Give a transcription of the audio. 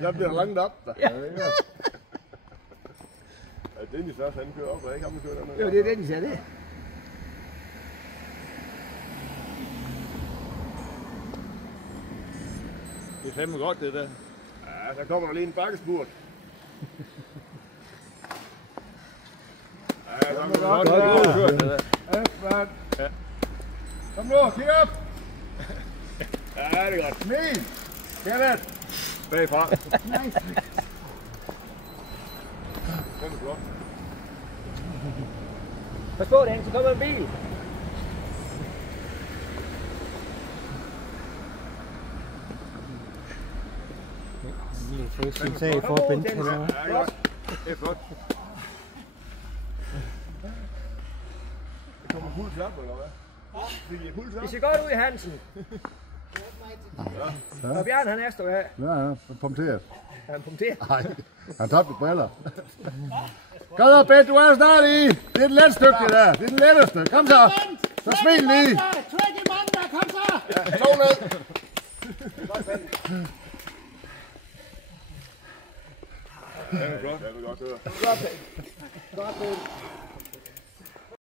Der bliver langt op. Ja. Dennis også, han kører op, og ikke ham, der kører dernede. Jo, det er det, de sagde det. Det er fandme godt, det der. Ja, så kommer der lige en bakkespurt. Ja, så kommer Godt, der det er godt. kørt, det der. Ja. Kom nu, kig op! Ja, det er godt. Smil! Kenneth! Bagfra. Nej. Den er flot. Pas på, Dan, så kommer en bil. Sin sag for at binde på noget. Ja, det er godt. Det er flot. Det kommer puls op, eller hvad? Fik I puls op? Det ser godt ud i Hansen. Og Bjørn, han er stået af. Ja, punkteret. Han punkterer. Nej, han tabte briller. Kom så, Bent, du er snart i. Det er det lette stykke, det der. Det er det letteste. Kom så. Så smil lige. Træk i mandag, kom så! Ja, sov ned. Det er flot. Det er godt høre. Godt, Ben. Godt, Ben.